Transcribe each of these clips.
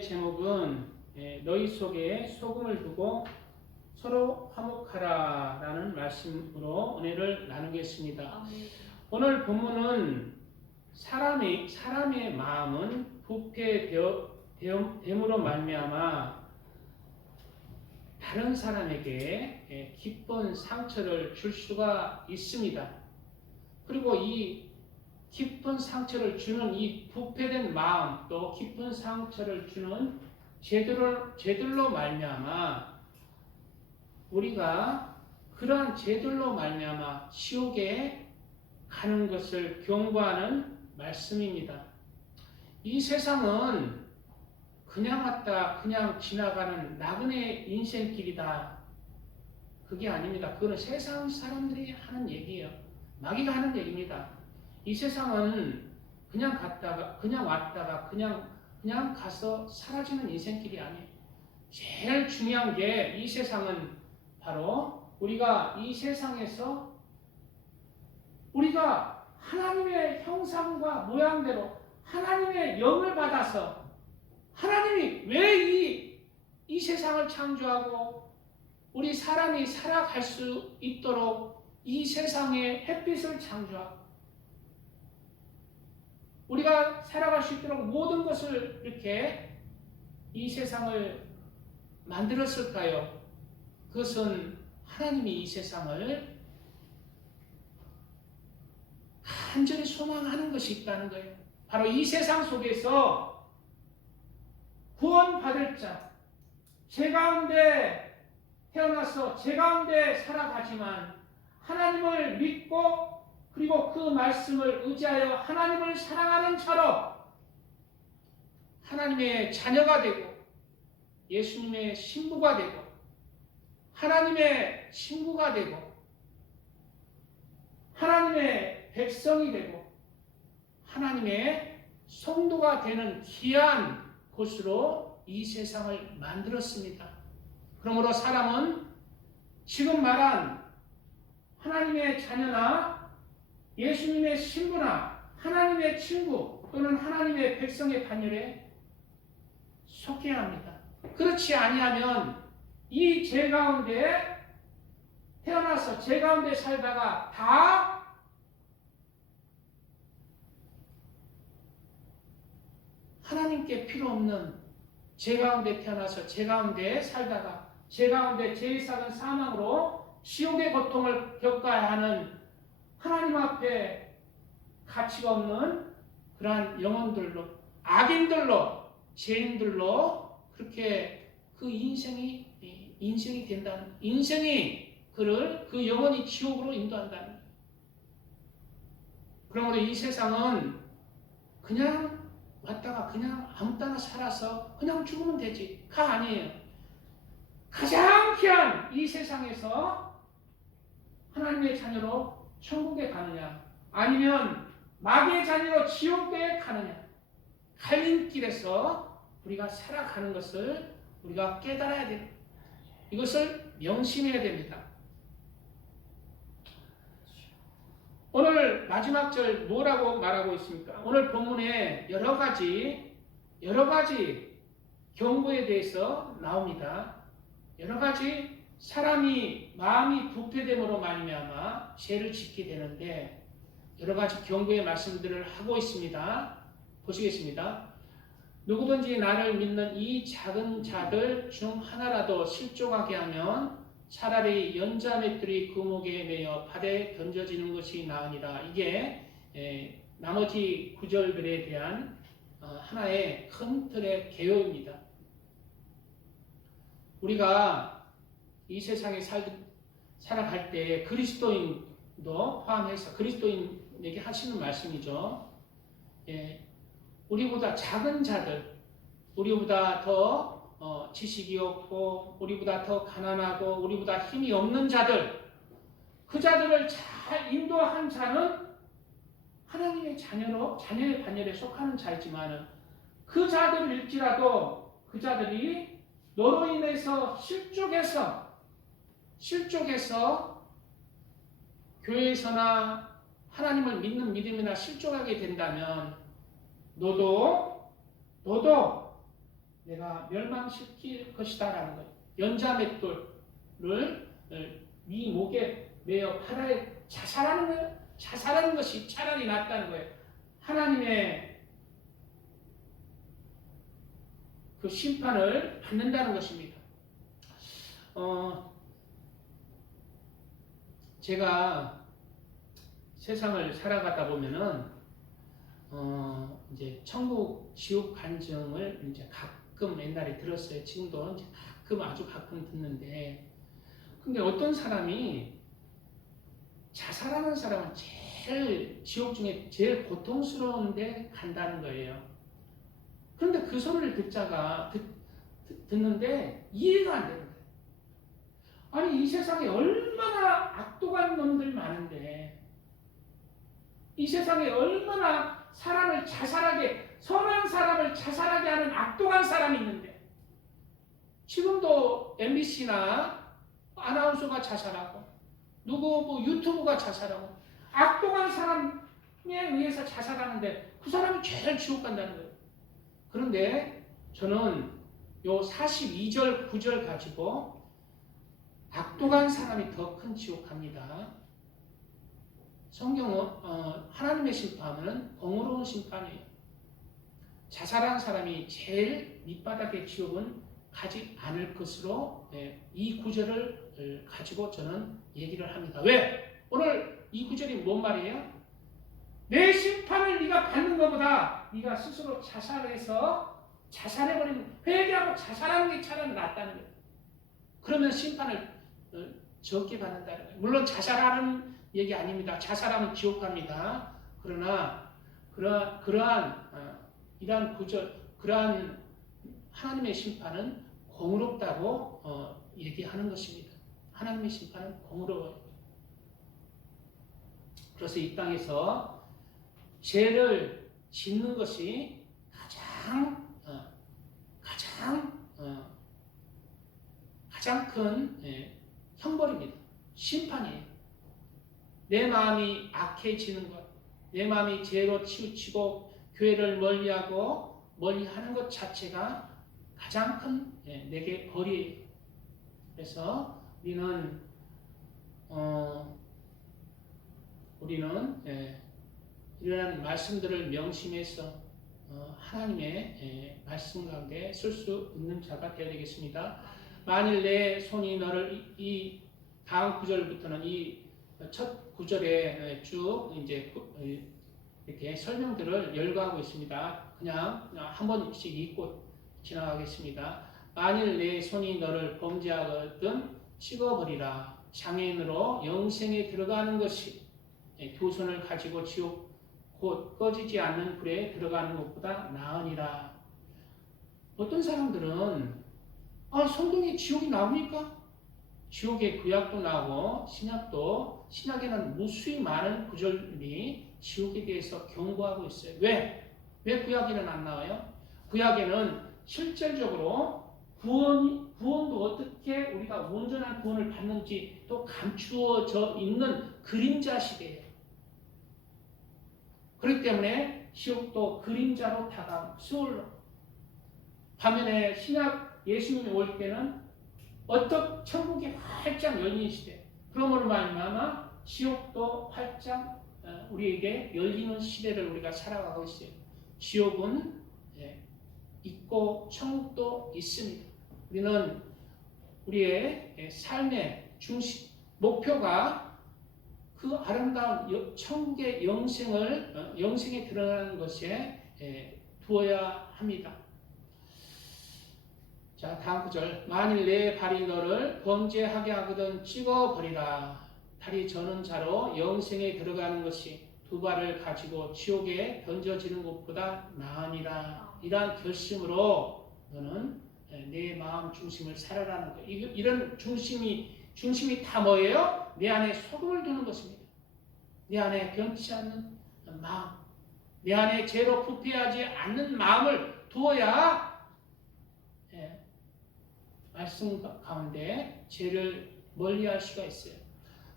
제목은 너희 속에 소금을 두고 서로 화목하라라는 말씀으로 은혜를 나누겠습니다. 오늘 본문은 사람의 마음은 부패됨으로 말미암아 다른 사람에게 깊은 상처를 줄 수가 있습니다. 그리고 이 깊은 상처를 주는 이 부패된 마음, 또 깊은 상처를 주는 죄들로 말미암아 우리가 그러한 죄들로 말미암아 지옥에 가는 것을 경고하는 말씀입니다. 이 세상은 그냥 왔다 그냥 지나가는 나그네 인생길이다. 그게 아닙니다. 그거는 세상 사람들이 하는 얘기예요. 마귀가 하는 얘기입니다. 이 세상은 그냥 갔다가 그냥 왔다가 그냥 가서 사라지는 인생길이 아니에요. 제일 중요한 게 이 세상은 바로 우리가 이 세상에서 우리가 하나님의 형상과 모양대로 하나님의 영을 받아서 하나님이 왜 이 세상을 창조하고 우리 사람이 살아갈 수 있도록 이 세상에 햇빛을 창조하고 우리가 살아갈 수 있도록 모든 것을 이렇게 이 세상을 만들었을까요? 그것은 하나님이 이 세상을 간절히 소망하는 것이 있다는 거예요. 바로 이 세상 속에서 구원받을 자, 제 가운데 태어나서 제 가운데 살아가지만 하나님을 믿고 그리고 그 말씀을 의지하여 하나님을 사랑하는 자로 하나님의 자녀가 되고 예수님의 신부가 되고 하나님의 친구가 되고 하나님의 백성이 되고 하나님의 성도가 되는 귀한 곳으로 이 세상을 만들었습니다. 그러므로 사람은 지금 말한 하나님의 자녀나 예수님의 신부나 하나님의 친구 또는 하나님의 백성의 반열에 속해야 합니다. 그렇지 아니하면 이 죄 가운데 태어나서 죄 가운데 살다가 다 하나님께 필요 없는 죄 가운데 태어나서 죄 가운데 살다가 죄 가운데 죄의 삭은 사망으로 지옥의 고통을 겪어야 하는 하나님 앞에 가치가 없는 그러한 영혼들로 악인들로 죄인들로 그렇게 그 인생이 된다는 인생이 그 영혼이 지옥으로 인도한다는 거예요. 그러므로 이 세상은 그냥 왔다가 그냥 아무 때나 살아서 그냥 죽으면 되지가 아니에요. 가장 귀한 이 세상에서 하나님의 자녀로 천국에 가느냐 아니면 마귀의 자녀로 지옥에 가느냐 갈림길에서 우리가 살아가는 것을 우리가 깨달아야 됩니다. 이것을 명심해야 됩니다. 오늘 마지막 절 뭐라고 말하고 있습니까? 오늘 본문에 여러 가지 경고에 대해서 나옵니다. 여러 가지 사람이 마음이 부패됨으로 말미암아 죄를 짓게 되는데 여러 가지 경고의 말씀들을 하고 있습니다. 보시겠습니다. 누구든지 나를 믿는 이 작은 자들 중 하나라도 실족하게 하면 차라리 연자맷들이 그 목에 매여 바다에 던져지는 것이 나으니라. 이게 나머지 구절들에 대한 하나의 큰 틀의 개요입니다. 우리가 이 세상에 살아갈 때 그리스도인도 포함해서 그리스도인에게 하시는 말씀이죠. 우리보다 작은 자들, 우리보다 더 지식이 없고 우리보다 더 가난하고 우리보다 힘이 없는 자들, 그 자들을 잘 인도한 자는 하나님의 자녀의 반열에 속하는 자이지만 그 자들일지라도 그 자들이 너로 인해서 실족해서 교회에서나 하나님을 믿는 믿음이나 실족하게 된다면 너도 내가 멸망시킬 것이다라는 거예요. 연자맷돌을 네 목에 매어 바다에 자살하는 거예요. 자살하는 것이 차라리 낫다는 거예요. 하나님의 그 심판을 받는다는 것입니다. 제가 세상을 살아가다 보면은 이제 천국 지옥 간증을 이제 가끔 옛날에 들었어요. 지금도 이제 가끔 아주 가끔 듣는데, 근데 어떤 사람이 자살하는 사람은 제일 지옥 중에 제일 고통스러운데 간다는 거예요. 그런데 그 소리를 듣는데 이해가 안 되는 거예요. 아니, 이 세상에 얼마나 악독한 놈들 많은데, 이 세상에 얼마나 사람을 자살하게, 선한 사람을 자살하게 하는 악독한 사람이 있는데, 지금도 MBC나 아나운서가 자살하고, 누구 뭐 유튜브가 자살하고, 악독한 사람에 의해서 자살하는데 그 사람이 제일 지옥 간다는 거예요. 그런데 저는 요 42절 9절 가지고 악독한 사람이 더 큰 지옥 갑니다. 성경은 하나님의 심판은 공의로운 심판이에요. 자살한 사람이 제일 밑바닥의 지옥은 가지 않을 것으로 이 구절을 가지고 저는 얘기를 합니다. 왜? 오늘 이 구절이 뭔 말이에요? 내 심판을 네가 받는 것보다 네가 스스로 자살해버리는, 회개하고 자살하는 게 차라리 낫다는 거예요. 그러면 심판을 적게 받는다는 거예요. 물론 자살하는 얘기 아닙니다. 자살하면 지옥 갑니다. 그러나 이러한 구절, 그러한 하나님의 심판은 공의롭다고 얘기하는 것입니다. 하나님의 심판은 공의로워요. 그래서 이 땅에서 죄를 짓는 것이 가장 큰 형벌입니다. 심판이에요. 내 마음이 악해지는 것, 내 마음이 죄로 치우치고 교회를 멀리하는 것 자체가 가장 큰 내게 벌이에요. 그래서 우리는 이러한 말씀들을 명심해서 하나님의 말씀 가운데 쓸 수 있는 자가 되어야 되겠습니다. 만일 내 손이 너를, 이 다음 구절부터는 이 첫 구절에 쭉 이제 이렇게 설명들을 열거하고 있습니다. 그냥 한 번씩 읽고 지나가겠습니다. 만일 내 손이 너를 범죄하거든 찍어버리라. 장애인으로 영생에 들어가는 것이 두 손을 가지고 지옥 곧 꺼지지 않는 불에 들어가는 것보다 나으니라. 어떤 사람들은 성경에 지옥이 나옵니까? 지옥의 구약도 나오고 신약에는 무수히 많은 구절이 지옥에 대해서 경고하고 있어요. 왜 구약에는 안 나와요? 구약에는 실질적으로 구원도 어떻게 우리가 온전한 구원을 받는지 또 감추어져 있는 그림자 시대예요. 그렇기 때문에 지옥도 그림자로 다가온 수월로. 반면에 신약 예수님이 올 때는 천국이 활짝 열린 시대. 그러므로 말미암아 지옥도 활짝 우리에게 열리는 시대를 우리가 살아가고 있어요. 지옥은 있고 천국도 있습니다. 우리는 우리의 삶의 중심, 목표가 그 아름다운 천국의 영생에 드러나는 것에 두어야 합니다. 자, 다음 구절. 만일 내 발이 너를 범죄하게 하거든 찍어버리라. 다리 저는 자로 영생에 들어가는 것이 두 발을 가지고 지옥에 던져지는 것보다 나으니라. 이러한 결심으로 너는 내 마음 중심을 살아라는 거예요. 이런 중심이 다 뭐예요? 내 안에 소금을 두는 것입니다. 내 안에 변치 않는 마음, 내 안에 죄로 부패하지 않는 마음을 두어야 말씀 가운데 죄를 멀리할 수가 있어요.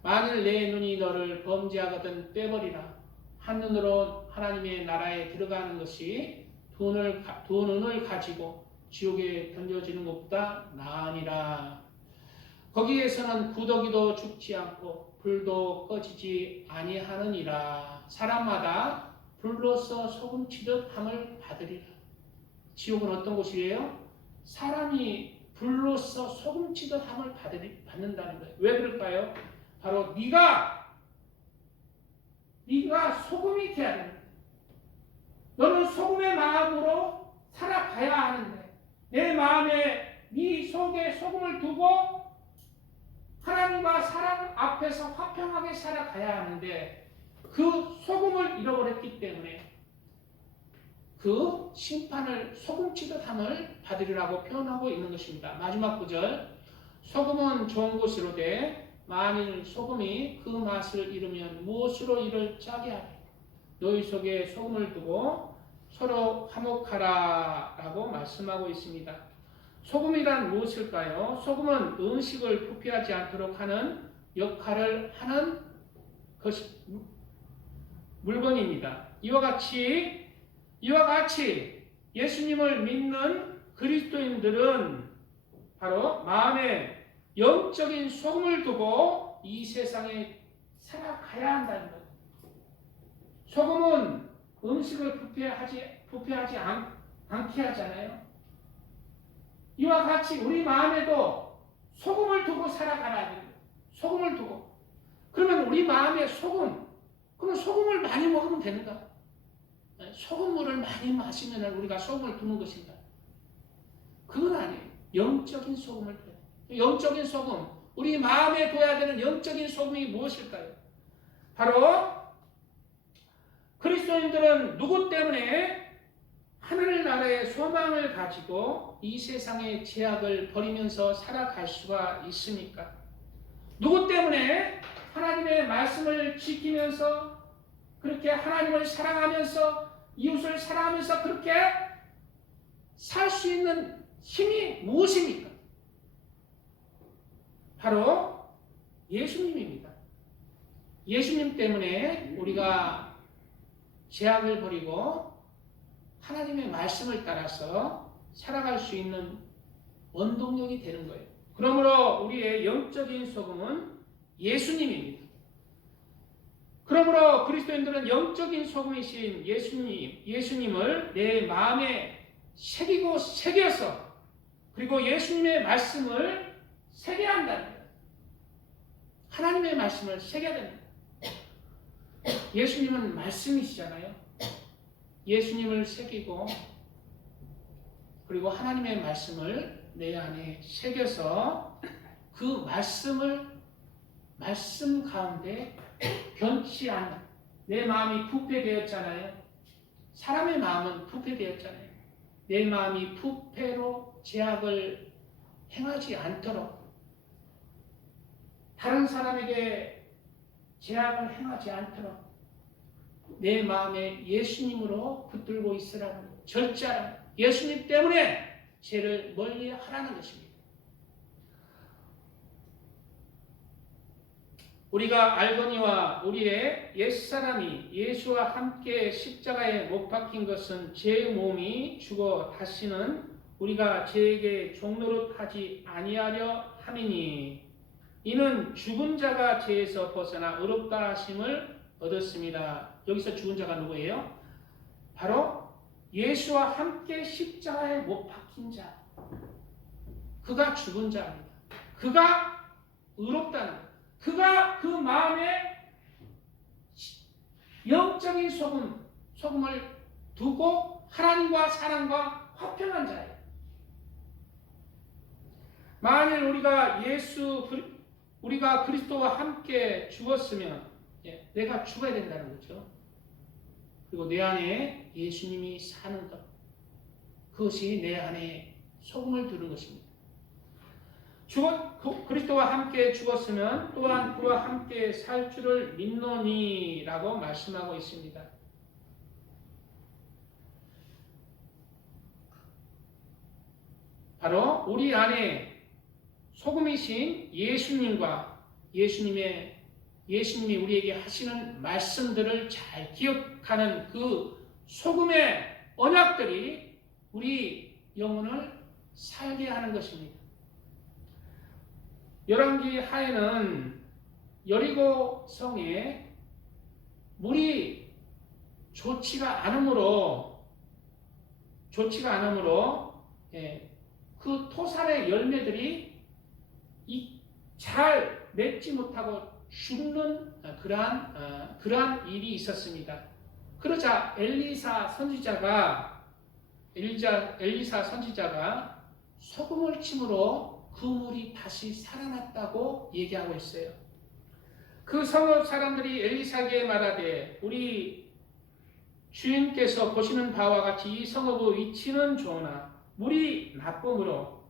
만일 내 눈이 너를 범죄하거든 빼버리라. 한눈으로 하나님의 나라에 들어가는 것이 두 눈을 가지고 지옥에 던져지는 것보다 나으니라. 거기에서는 구더기도 죽지 않고 불도 꺼지지 아니하느니라. 사람마다 불로서 소금치듯 함을 받으리라. 지옥은 어떤 곳이에요? 사람이 불로서 소금치듯 함을 받는다는 거예요. 왜 그럴까요? 바로 네가 소금이 돼야 되는 거예요. 너는 소금의 마음으로 살아가야 하는데 내 마음에 네 속에 소금을 두고 하나님과 사람 앞에서 화평하게 살아가야 하는데 그 소금을 잃어버렸기 때문에 그 심판을 소금치듯 함을 받으리라고 표현하고 있는 것입니다. 마지막 구절, 소금은 좋은 것이로되 만일 소금이 그 맛을 잃으면 무엇으로 이를 짜게 하리. 너희 속에 소금을 두고 서로 화목하라 라고 말씀하고 있습니다. 소금이란 무엇일까요? 소금은 음식을 부패하지 않도록 하는 역할을 하는 물건입니다. 이와 같이 예수님을 믿는 그리스도인들은 바로 마음에 영적인 소금을 두고 이 세상에 살아가야 한다는 것. 소금은 음식을 부패하지 않게 하잖아요. 이와 같이 우리 마음에도 소금을 두고 살아가야 돼요. 소금을 두고. 그러면 우리 마음에 그러면 소금을 많이 먹으면 되는가? 소금물을 많이 마시면 우리가 소금을 두는 것인가? 그건 아니에요. 영적인 소금을 둬야 돼요. 영적인 소금, 우리 마음에 둬야 되는 영적인 소금이 무엇일까요? 바로 그리스도인들은 누구 때문에 하늘 나라의 소망을 가지고 이 세상의 죄악을 버리면서 살아갈 수가 있습니까? 누구 때문에 하나님의 말씀을 지키면서 그렇게 하나님을 사랑하면서 이웃을 사랑하면서 그렇게 살 수 있는 힘이 무엇입니까? 바로 예수님입니다. 예수님 때문에 우리가 죄악을 버리고 하나님의 말씀을 따라서 살아갈 수 있는 원동력이 되는 거예요. 그러므로 우리의 영적인 소금은 예수님입니다. 그러므로 그리스도인들은 영적인 소금이신 예수님을 내 마음에 새겨서 그리고 예수님의 말씀을 새겨야 한다는 거예요. 하나님의 말씀을 새겨야 됩니다. 예수님은 말씀이시잖아요. 예수님을 새기고 그리고 하나님의 말씀을 내 안에 새겨서 그 말씀 가운데 변치 않는 내 마음이 부패되었잖아요. 사람의 마음은 부패되었잖아요. 내 마음이 부패로 죄악을 행하지 않도록 다른 사람에게 죄악을 행하지 않도록 내 마음에 예수님으로 붙들고 있으라는 절제하라는 예수님 때문에 죄를 멀리 하라는 것입니다. 우리가 알거니와 우리의 옛사람이 예수와 함께 십자가에 못 박힌 것은 제 몸이 죽어 다시는 우리가 죄에게 종노릇하지 아니하려 함이니 이는 죽은 자가 죄에서 벗어나 의롭다 하심을 얻었습니다. 여기서 죽은 자가 누구예요? 바로 예수와 함께 십자가에 못 박힌 자. 그가 죽은 자입니다. 그가 의롭다는 것. 그가 그 마음에 영적인 소금을 두고 하나님과 사랑과 화평한 자예요. 만일 우리가 그리스도와 함께 죽었으면 내가 죽어야 된다는 거죠. 그리고 내 안에 예수님이 사는 것. 그것이 내 안에 소금을 두는 것입니다. 그리스도와 함께 죽었으면 또한 그와 함께 살 줄을 믿노니 라고 말씀하고 있습니다. 바로 우리 안에 소금이신 예수님과 예수님이 우리에게 하시는 말씀들을 잘 기억하는 그 소금의 언약들이 우리 영혼을 살게 하는 것입니다. 열왕기 하에는 여리고 성에 물이 좋지가 않으므로 그 토산의 열매들이 잘 맺지 못하고 죽는 그러한 일이 있었습니다. 그러자 엘리사 선지자가 소금을 침으로 그 물이 다시 살아났다고 얘기하고 있어요. 그 성읍 사람들이 엘리사에게 말하되 우리 주인께서 보시는 바와 같이 이 성읍의 위치는 좋으나 물이 나쁨으로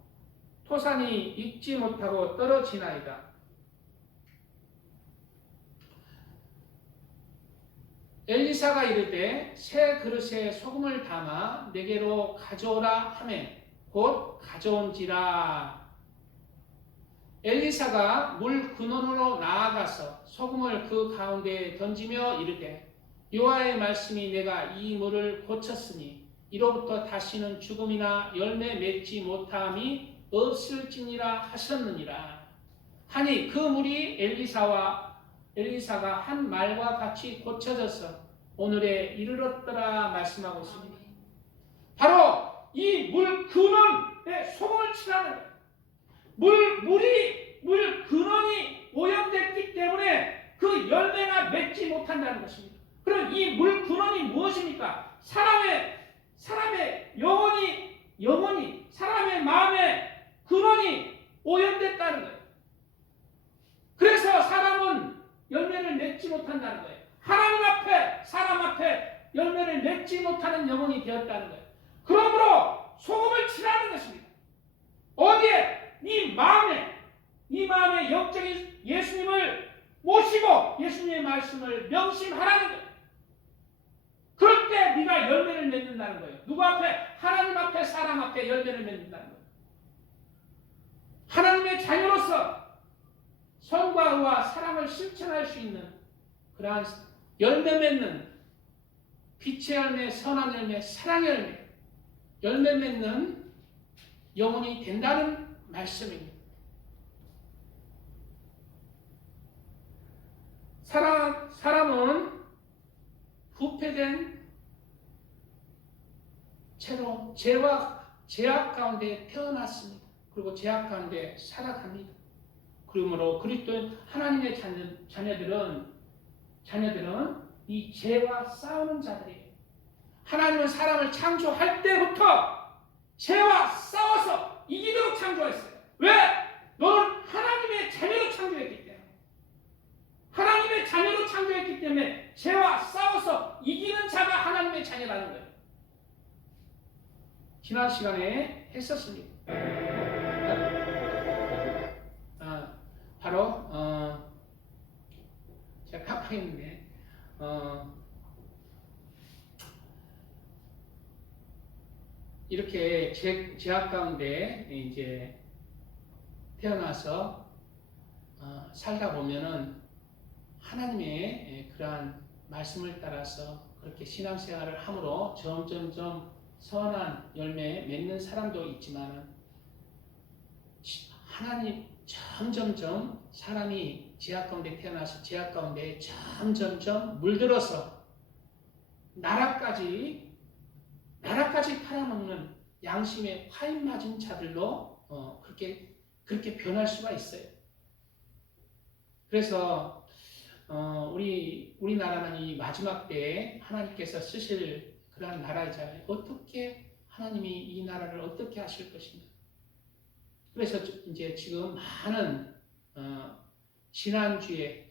토산이 익지 못하고 떨어지나이다. 엘리사가 이르되 새 그릇에 소금을 담아 내게로 가져오라 하매 곧 가져온지라. 엘리사가 물 근원으로 나아가서 소금을 그 가운데에 던지며 이르되 여호와의 말씀이 내가 이 물을 고쳤으니 이로부터 다시는 죽음이나 열매 맺지 못함이 없을지니라 하셨느니라. 하니 그 물이 엘리사가 한 말과 같이 고쳐져서 오늘에 이르렀더라 말씀하고 있습니다. 바로 이 물 근원에 소금을 치라는 거예요. 물 근원이 오염됐기 때문에 그 열매가 맺지 못한다는 것입니다. 그럼 이 물 근원이 무엇입니까? 사람의 영혼이 사람의 마음의 근원이 오염됐다는 거예요. 그래서 사람은 열매를 맺지 못한다는 거예요. 하나님 앞에 사람 앞에 열매를 맺지 못하는 영혼이 되었다는 거예요. 그러므로 소금을 치라는 것입니다. 어디에? 네 마음에 영적인 예수님을 모시고 예수님의 말씀을 명심하라는 거예요. 그럴 때 네가 열매를 맺는다는 거예요. 누구 앞에? 하나님 앞에 사람 앞에 열매를 맺는다는 거예요. 하나님의 자녀로서 선과 의와 사랑을 실천할 수 있는 그러한 열매 맺는 빛의 열매, 선한 열매, 사랑의 열매 맺는 영혼이 된다는 말씀입니다. 사람은 부패된 채로 죄악 가운데 태어났습니다. 그리고 죄악 가운데 살아갑니다. 그러므로 그리스도인 하나님의 자녀들은 이 죄와 싸우는 자들이에요. 하나님은 사람을 창조할 때부터 죄와 싸워서 이기도록 창조했어요. 왜? 너는 하나님의 자녀로 창조했기 때문에. 하나님의 자녀로 창조했기 때문에 죄와 싸워서 이기는 자가 하나님의 자녀라는 거예요. 지난 시간에 했었습니다. 바로 제가 깜빡했는데 이렇게 죄악 가운데 이제 태어나서 살다 보면은 하나님의 그러한 말씀을 따라서 그렇게 신앙생활을 함으로 점점점 선한 열매 맺는 사람도 있지만은 하나님 점점점 사람이 죄악 가운데 태어나서 죄악 가운데 점점점 물들어서 나라까지 팔아먹는 양심에 화인 맞은 자들로 그렇게 변할 수가 있어요. 그래서 우리나라는 이 마지막 때에 하나님께서 쓰실 그러한 나라이잖아요. 어떻게 하나님이 이 나라를 어떻게 하실 것인가? 그래서 이제 지금 많은 지난주에는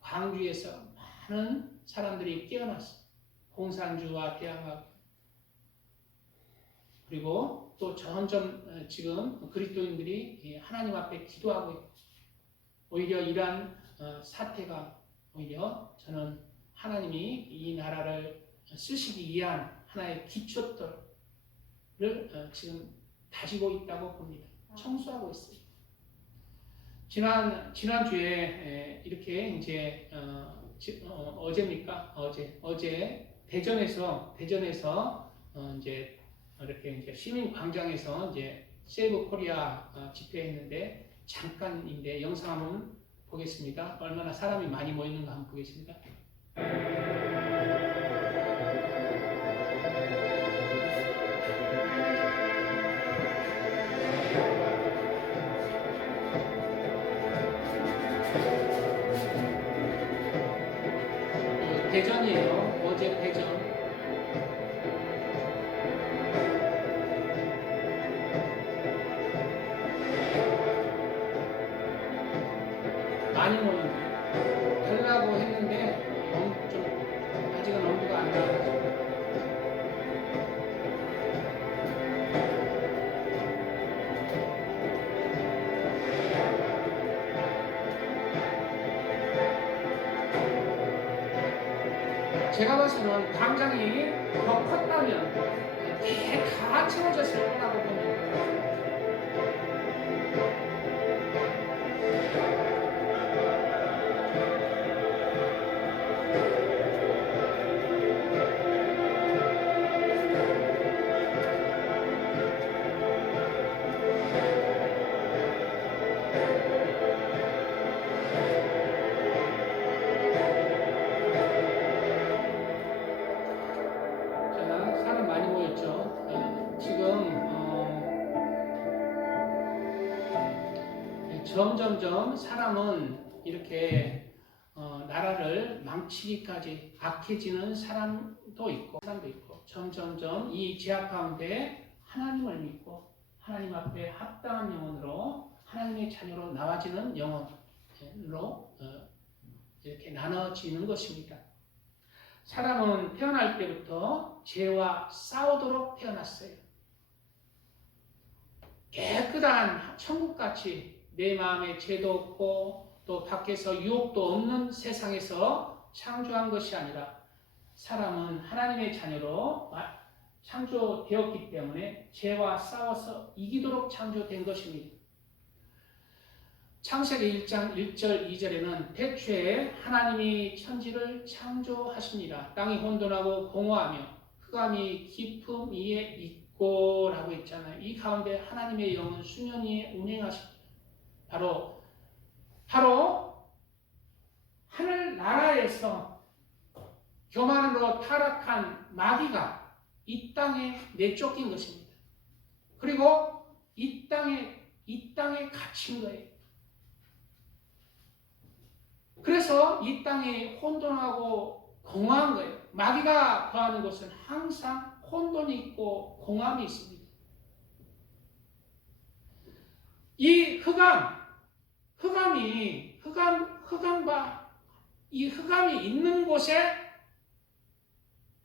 광주에서 많은 사람들이 깨어났어요. 공산주와 대항하고 그리고 또 점점 지금 그리스도인들이 하나님 앞에 기도하고 있고 오히려 이러한 사태가 오히려 저는 하나님이 이 나라를 쓰시기 위한 하나의 기초들을 지금 다지고 있다고 봅니다. 청소하고 있어요. 지난주에 이렇게 이제 어제입니까? 어제 대전에서 이제 이렇게 이제 시민 광장에서 이제 세이브 코리아 집회했는데 잠깐인데 영상 한번 보겠습니다. 얼마나 사람이 많이 모이는가 한번 보겠습니다. 대전이에요. 어제 대전. 많이 모이는데 하려고 했는데 좀 아직은 엄두가 안 나가지고. 제가 봐서는 광장이 더 컸다면 다 채워졌을 거라고 봅니다. 자, 사람 많이 모였죠. 지금 점점점 사람은 이렇게 나라를 망치기까지 악해지는 사람도 있고 점점점 이 제약 가운데 하나님을 믿고 하나님 앞에 합당한 영혼으로 하나님의 자녀로 나와지는 영혼으로 이렇게 나눠지는 것입니다. 사람은 태어날 때부터 죄와 싸우도록 태어났어요. 깨끗한 천국같이 내 마음에 죄도 없고 또 밖에서 유혹도 없는 세상에서 창조한 것이 아니라 사람은 하나님의 자녀로 창조되었기 때문에 죄와 싸워서 이기도록 창조된 것입니다. 창세기 1장 1절 2절에는 태초에 하나님이 천지를 창조하시니라. 땅이 혼돈하고 공허하며 흑암이 깊음 위에 있고 라고 했잖아요. 이 가운데 하나님의 영은 수면 위에 운행하십니다. 바로 하늘 나라에서 교만으로 타락한 마귀가 이 땅에 내쫓긴 것입니다. 그리고 이 땅에 갇힌 거예요. 그래서 이 땅이 혼돈하고 공허한 거예요. 마귀가 거하는 곳은 항상 혼돈이 있고 공함이 있습니다. 이 흑암이 있는 곳에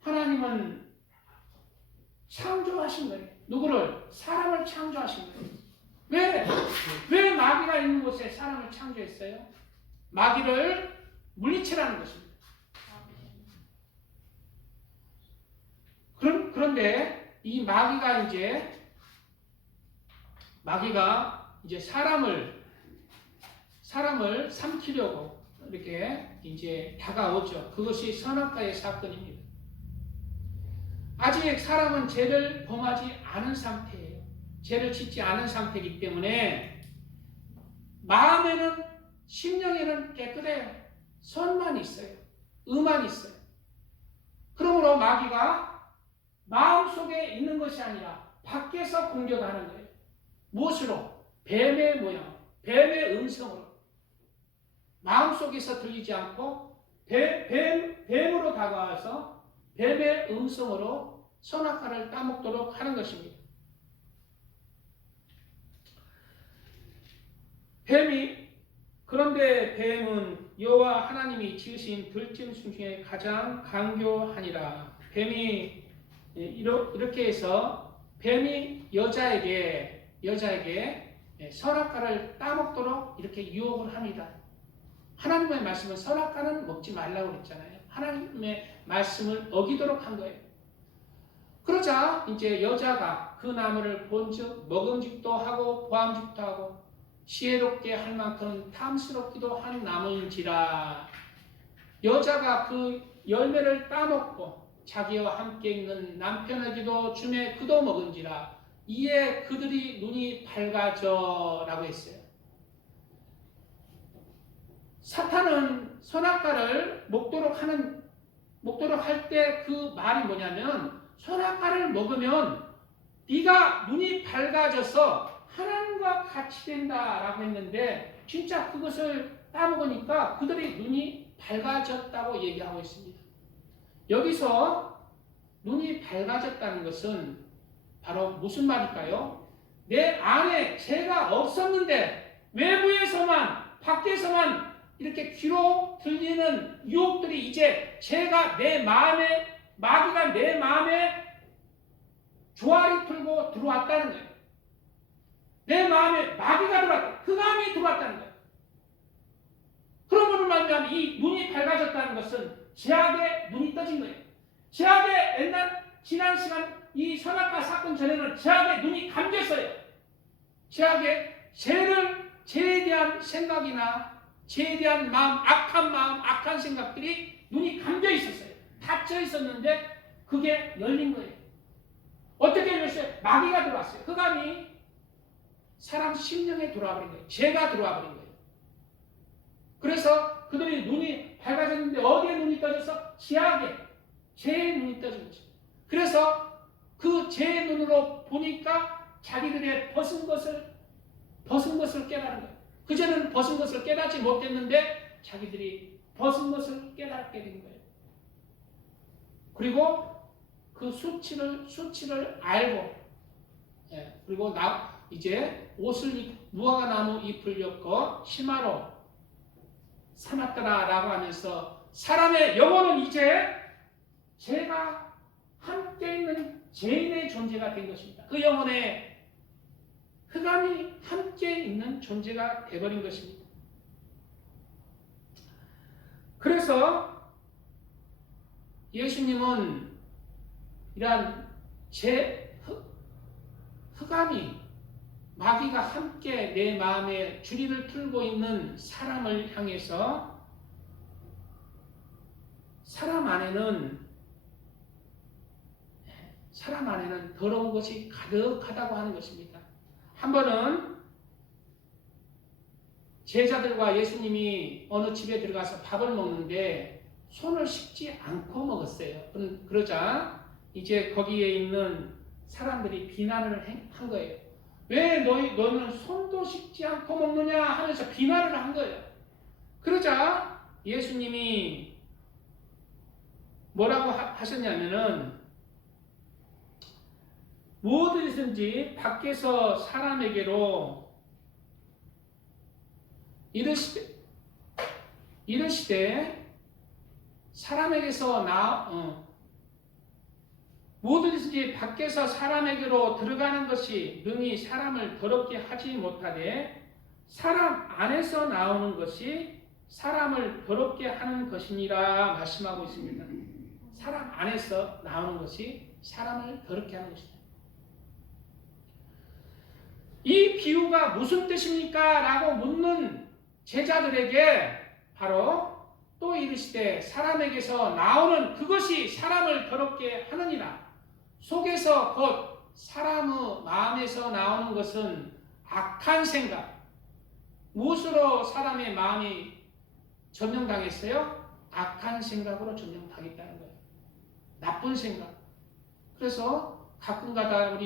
하나님은 창조하신 거예요. 누구를? 사람을 창조하신 거예요. 왜 마귀가 있는 곳에 사람을 창조했어요? 마귀를 물리치라는 것입니다. 그런데 이 마귀가 이제 사람을 삼키려고 이렇게 이제 다가오죠. 그것이 선악과의 사건입니다. 아직 사람은 죄를 범하지 않은 상태예요. 죄를 짓지 않은 상태이기 때문에 마음에는 심령에는 깨끗해요. 선만 있어요. 의만 있어요. 그러므로 마귀가 마음속에 있는 것이 아니라 밖에서 공격하는 거예요. 무엇으로? 뱀의 모양, 뱀의 음성으로. 마음속에서 들리지 않고 뱀으로 다가와서 뱀의 음성으로 선악과를 따먹도록 하는 것입니다. 그런데 뱀은 여호와 하나님이 지으신 들짐승 중에 가장 강교하니라. 뱀이 이렇게 해서 뱀이 여자에게 선악과를 따먹도록 이렇게 유혹을 합니다. 하나님의 말씀은 선악과는 먹지 말라고 그랬잖아요. 하나님의 말씀을 어기도록 한 거예요. 그러자 이제 여자가 그 나무를 본즉 먹음직도 하고 보암직도 하고 지혜롭게 할 만큼 탐스럽기도 한 나무인지라. 여자가 그 열매를 따먹고 자기와 함께 있는 남편에게도 주매 그도 먹은지라 이에 그들이 눈이 밝아져 라고 했어요. 사탄은 선악과를 먹도록 할 때 그 말이 뭐냐면 선악과를 먹으면 네가 눈이 밝아져서 하나님과 같이 된다라고 했는데 진짜 그것을 따먹으니까 그들의 눈이 밝아졌다고 얘기하고 있습니다. 여기서 눈이 밝아졌다는 것은 바로 무슨 말일까요? 내 안에 죄가 없었는데 외부에서만 밖에서만 이렇게 귀로 들리는 유혹들이 이제 죄가 내 마음에 마귀가 내 마음에 조아리 풀고 들어왔다는 거예요. 내 마음에 마귀가 들어왔다. 흑암이 들어왔다는 거예요. 그러므로 말미암아 이 눈이 밝아졌다는 것은 죄악의 눈이 떠진 거예요. 죄악의 옛날 지난 시간 이 선악과 사건 전에는 죄악의 눈이 감겼어요. 죄악의 죄에 대한 생각이나 죄에 대한 마음, 악한 생각들이 눈이 감겨 있었어요. 닫혀 있었는데 그게 열린 거예요. 어떻게 열렸어요? 마귀가 들어왔어요. 흑암이 사람 심령에 들어와 버린 거예요. 죄가 들어와 버린 거예요. 그래서 그들이 눈이 밝아졌는데 어디에 눈이 떠져서? 죄의 눈이 떠진 것입니다. 그래서 그 죄의 눈으로 보니까 자기들의 벗은 것을 깨달은 거예요. 그전에는 벗은 것을 깨닫지 못했는데 자기들이 벗은 것을 깨닫게 된 거예요. 그리고 그 수치를 알고, 그리고 이제 무화과 나무 잎을 엮어 치마로 삼았더라라고 하면서 사람의 영혼은 이제 죄가 함께 있는 죄인의 존재가 된 것입니다. 그 영혼에 흑암이 함께 있는 존재가 되어버린 것입니다. 그래서 예수님은 이러한 흑암이 마귀가 함께 내 마음에 주리를 틀고 있는 사람을 향해서 사람 안에는 더러운 것이 가득하다고 하는 것입니다. 한 번은 제자들과 예수님이 어느 집에 들어가서 밥을 먹는데 손을 씻지 않고 먹었어요. 그러자 이제 거기에 있는 사람들이 비난을 한 거예요. 왜 너는 손도 씻지 않고 먹느냐 하면서 비난을 한 거예요. 그러자 예수님이 뭐라고 하셨냐면은 무엇이든지 밖에서 사람에게로 이르시되 사람에게서 무엇이든지 밖에서 사람에게로 들어가는 것이 능히 사람을 더럽게 하지 못하되 사람 안에서 나오는 것이 사람을 더럽게 하는 것이니라 말씀하고 있습니다. 사람 안에서 나오는 것이 사람을 더럽게 하는 것이다. 이 비유가 무슨 뜻입니까? 라고 묻는 제자들에게 바로 또 이르시되 사람에게서 나오는 그것이 사람을 더럽게 하느니라. 속에서 곧 사람의 마음에서 나오는 것은 악한 생각. 무엇으로 사람의 마음이 점령당했어요? 악한 생각으로 점령당했다는 거예요. 나쁜 생각. 그래서 가끔가다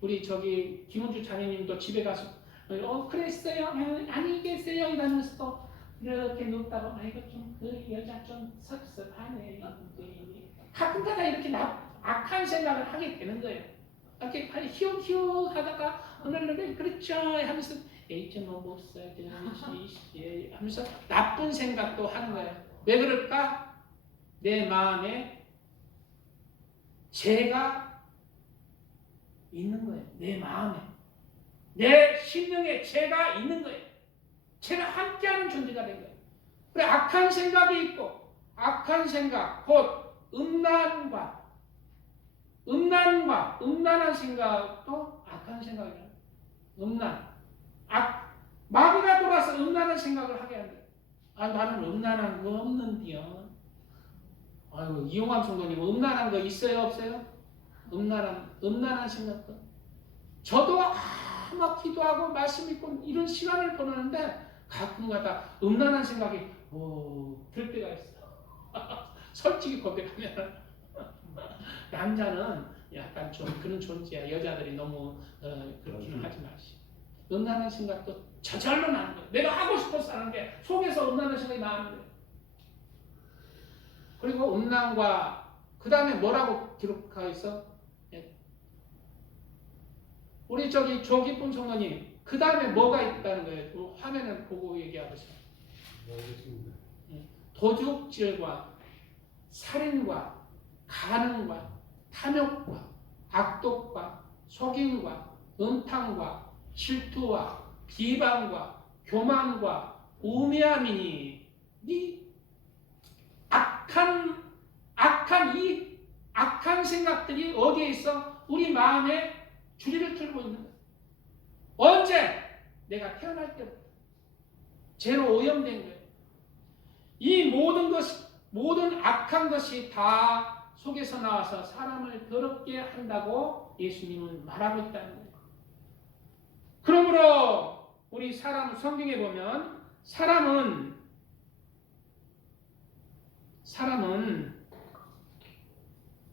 우리 저기 김은주 자매님도 집에 가서 그랬어요? 아니 계세요? 이러면서 또 이렇게 눕다가 아이고 좀 그 여자 좀 섭섭하네. 가끔가다 이렇게 악한 생각을 하게 되는 거예요. 이렇게 히읗히읗 하다가 오늘은 그렇죠 하면서 좀 너무 없어요 하면서 나쁜 생각도 하는 거예요. 왜 그럴까? 내 마음에 죄가 있는 거예요. 내 마음에 내 심령에 죄가 있는 거예요. 죄가 함께하는 존재가 된 거예요. 그래 악한 생각이 있고 악한 생각 곧 음란한 생각도 악한 생각이에요. 마귀가 돌아서 음란한 생각을 하게 한다. 나는 음란한 거 없는데요. 아이고, 이용함 성도님, 음란한 거 있어요, 없어요? 음란한 생각도. 저도 막 기도하고 말씀 읽고 이런 시간을 보내는데 가끔가다 음란한 생각이 들 때가 있어. 솔직히 고백하면 남자는 약간 좀 그런 존재야. 여자들이 너무 그렇게는 하지 마시고. 음란한 생각도 저절로 나는 거야. 내가 하고 싶어서 하는 게 속에서 음란한 생각이 나는 거야. 그리고 음란과 그 다음에 뭐라고 기록하고 있어? 우리 저기 조기쁨 성도님, 그 다음에 뭐가 있다는 거예요? 화면을 보고 얘기하세요. 도둑질과 살인과 간음과 탐욕과 악독과 속임과 음탕과 질투와 비방과 교만과 우매함이니 이 악한 생각들이 어디에 있어? 우리 마음에 주리를 틀고 있는 거야. 언제? 내가 태어날 때부터 죄로 오염된 거예요. 이 모든 악한 것이 다 속에서 나와서 사람을 더럽게 한다고 예수님은 말하고 있다는 거예요. 그러므로 우리 성경에 보면 사람은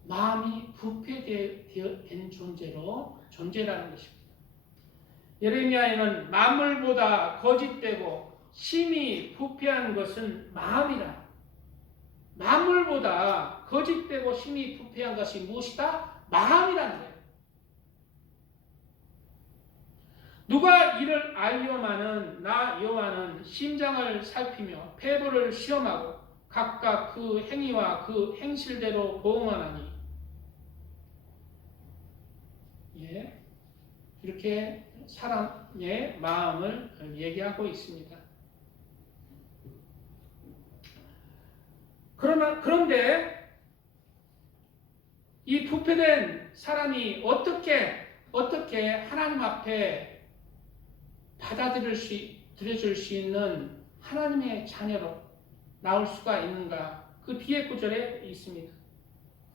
마음이 부패된 존재라는 것입니다. 예레미야에는 만물보다 거짓되고 심히 부패한 것은 마음이라. 만물보다 거짓되고 심히 부패한 것이 무엇이다? 마음이라는 거예요. 누가 이를 알려마는 나 여호와는 심장을 살피며 폐부를 시험하고 각각 그 행위와 그 행실대로 보응하나니. 예, 이렇게 사람의 마음을 얘기하고 있습니다. 그런데 이 부패된 사람이 어떻게 하나님 앞에 받아들여줄 수 있는 하나님의 자녀로 나올 수가 있는가? 그 뒤에 구절에 있습니다.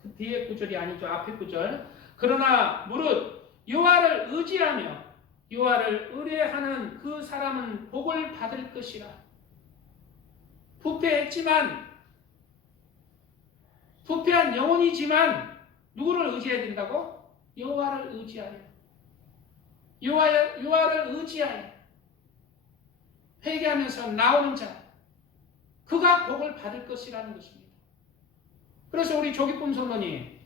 그 뒤에 구절이 아니죠. 앞에 구절. 그러나 무릇 여호와를 의지하며 여호와를 의뢰하는 그 사람은 복을 받을 것이라. 부패한 영혼이지만 누구를 의지해야 된다고? 여호와를 의지하여. 여호와를 의지하여 회개하면서 나오는 자, 그가 복을 받을 것이라는 것입니다. 그래서 우리 조기쁨 성도님,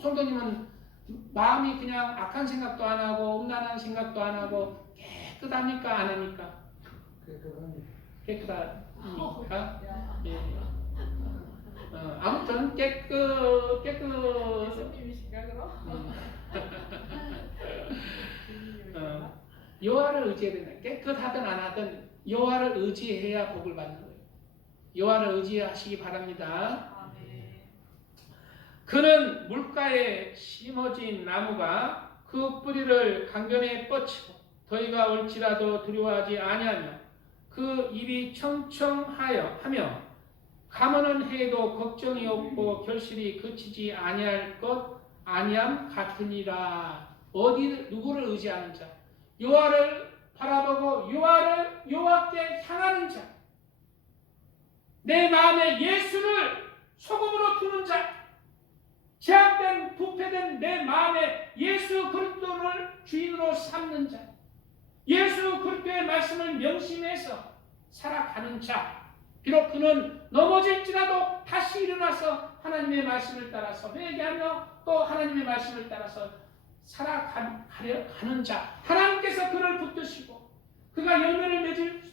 성도님은 마음이 그냥 악한 생각도 안 하고 음란한 생각도 안 하고 깨끗합니까? 안 합니까? 깨끗합니까? 예. 아무튼 예수님이신가 그럼? 여호와를 의지해야 된다. 깨끗하든 안 하든 여호와를 의지해야 복을 받는 거예요. 여호와를 의지하시기 바랍니다. 그는 물가에 심어진 나무가 그 뿌리를 강변에 뻗치고 더위가 올지라도 두려워하지 아니하며 그 입이 청청하며 가무는 해도 걱정이 없고 결실이 그치지 아니함 같으니라. 누구를 의지하는 자? 여호와를 바라보고 여호와께 향하는 자. 내 마음에 예수를 소금으로 두는 자. 제압된 부패된 내 마음에 예수 그리스도를 주인으로 삼는 자. 예수 그리스도의 말씀을 명심해서 살아가는 자. 비록 그는 넘어질지라도 다시 일어나서 하나님의 말씀을 따라서 회개하며 또 하나님의 말씀을 따라서 살아가는 자. 하나님께서 그를 붙드시고 그가 열매를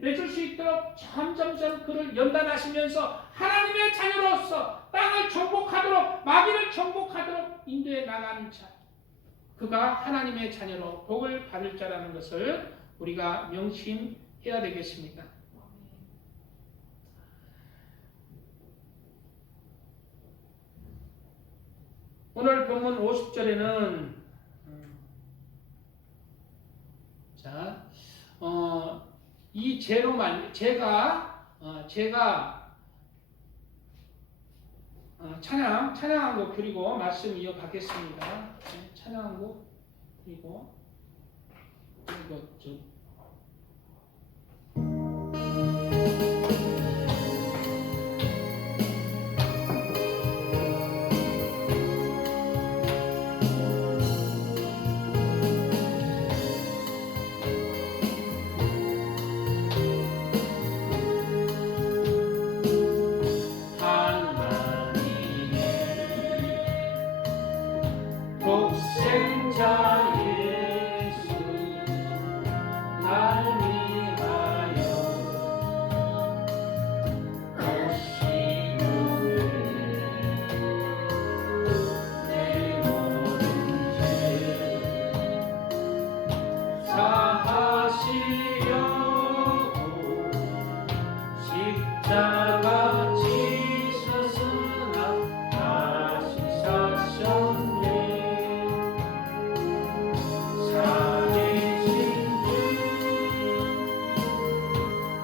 맺을 수 있도록 점점점 그를 연단하시면서 하나님의 자녀로서 땅을 정복하도록 마귀를 정복하도록 인도해 나가는 자. 그가 하나님의 자녀로 복을 받을 자라는 것을 우리가 명심해야 되겠습니다. 오늘 본문 50절에는 이 죄가 찬양한 곡 그리고 말씀 이어가겠습니다. 찬양한 곡 그리고 좀 독생자 예수 날 위하여 오시는데 내 모든 죄 사하시려고 십자가 지셨으나 다시 사셨네.